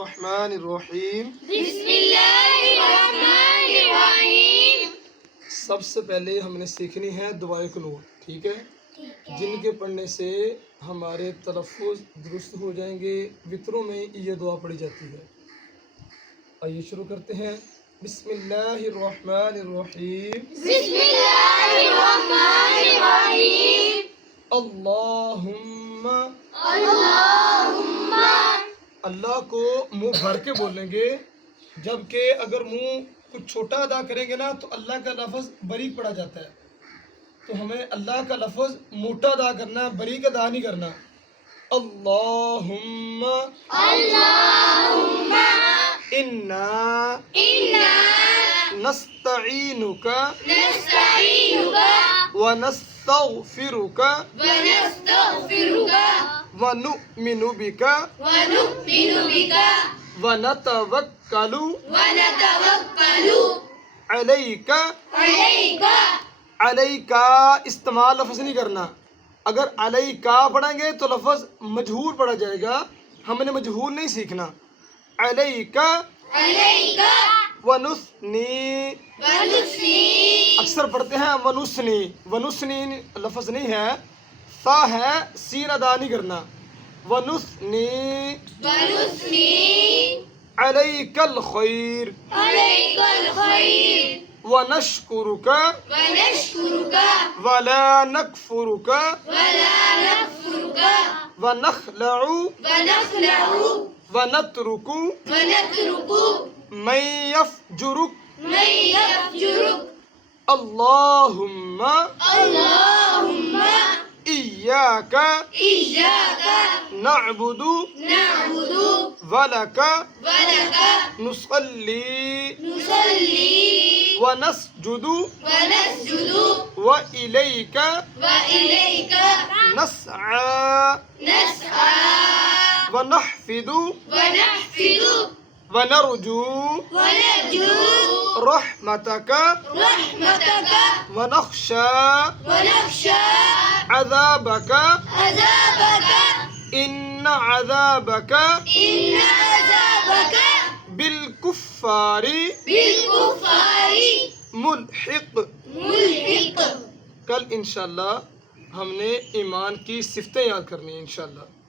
الرحمن الرحیم بسم اللہ الرحمن الرحیم۔ سب سے پہلے ہم نے سیکھنی ہے دعائے قنوت، ٹھیک ہے، جن کے پڑھنے سے ہمارے تلفظ درست ہو جائیں گے۔ وطروں میں یہ دعا پڑھی جاتی ہے۔ آئیے شروع کرتے ہیں۔ بسم اللہ الرحمن الرحیم۔ بسم اللہ الرحمن الرحیم۔ اللہم، اللہم، اللہ کو منہ بھر کے بولیں گے، جبکہ اگر منہ کچھ چھوٹا ادا کریں گے نا تو اللہ کا لفظ باریک پڑا جاتا ہے، تو ہمیں اللہ کا لفظ موٹا ادا کرنا، باریک ادا نہیں کرنا۔ اللہم اللہم انا انا نستعینک نستعینک ونستغفرک ونستغفرک ونؤمن بک ونؤمن بک ونتوکل ونتوکل علیک۔ علیک، علیکا استعمال لفظ نہیں کرنا، اگر علیکا پڑھیں گے تو لفظ مجہور پڑھا جائے گا، ہم نے مجہور نہیں سیکھنا۔ علیکا علیک ونثنی، ونثنی، اکثر پڑھتے ہیں ونثنی، ونثنی لفظ نہیں ہے، سا ہے، سین ادا نہیں کرنا۔ ونثنی ونثنی علیک الخیر علیک الخیر ونشکرک ونشکرک ولا نکفرک ولا نکفرک ونخلع ونخلع ونترک ونترک من یفجرک۔ من یفجرک۔ اللہم اللہم ایاک ایاک نعبد نعبد ولک ولک نصلی نصلی ونسجد ونسجد وإلیک وإلیک نسعى نسعى ونحفظ ونحفظ ونرجو ونرجو رحمتك رحمتك ونخشى ونخشى عذابك عذابك إن عذابك إن عذابك بالكفار بالكفار ملحق۔ ملحق۔ کل انشاءاللہ ہم نے ایمان کی صفتیں یاد کرنی ہیں انشاءاللہ۔